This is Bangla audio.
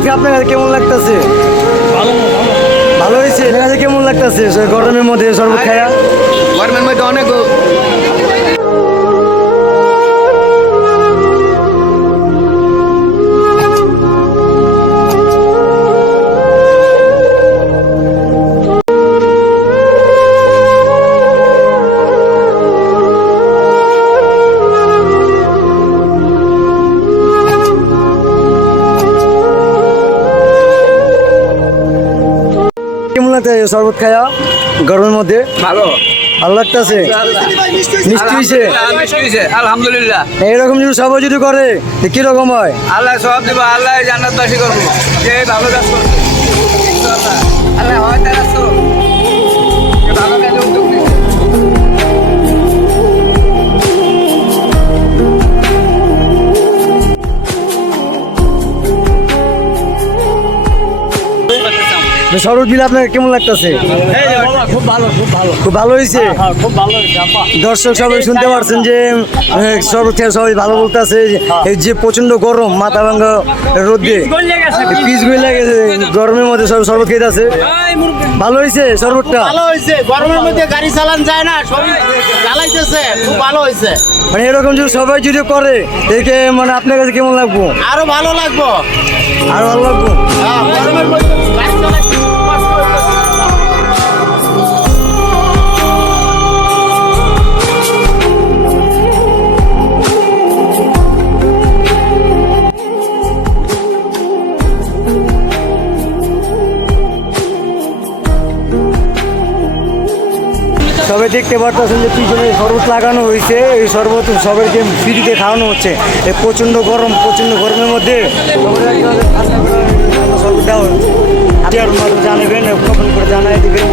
কাছে কেমন লাগতেছে? ভালো হয়েছে? আপনার কাছে কেমন লাগতেছে? গরমের মধ্যে শরবত খায়া গরমের মধ্যে অনেক লাগতেছে শরবত খায়া গরমের মধ্যে। ভালো। ভালো লাগতেছে? মিষ্টি হয়েছে আলহামদুলিল্লাহ এইরকম যদি সবাই যদি করে কীরকম হয়? আল্লাহ সব দিব আল্লাহ জান্নাত বাসি করব। যে ভালো কাজ করছে। আল্লাহ হয় তারা ভালো শরবত দিলে আপনার কেমন লাগতেছে? খুব ভালো খুব ভালো। খুব ভালো হয়েছে হ্যাঁ খুব ভালো দর্শক সবাই শুনতে পারছেন যে আহ, শরবত খেয়ে সবাই ভালো বলতেছে এই যে প্রচণ্ড গরম মাথা ভাঙ্গা রোদে। পিসগুলো গেছে গরমের মধ্যে সব শরবত খেতে আছে ভালো হয়েছে শরবতটা ভালো হয়েছে গরমের মধ্যে গাড়ি চালান যায় না জ্বালাইতেছে খুব ভালো হয়েছে মানে এরকম যদি সবাই যদি করে দেখে মানে আপনার কাছে কেমন লাগবো? আরও ভালো লাগবো। আরও ভালো লাগবো? সবাই দেখতে পারতেছেন যে পিছনে শরবত লাগানো হয়েছে। এই শরবত সবাইকে ফ্রিতে খাওয়ানো হচ্ছে। এই প্রচণ্ড গরম, প্রচণ্ড গরমের মধ্যে শরবত জানাবেন, কখন করে জানাই দেবেন?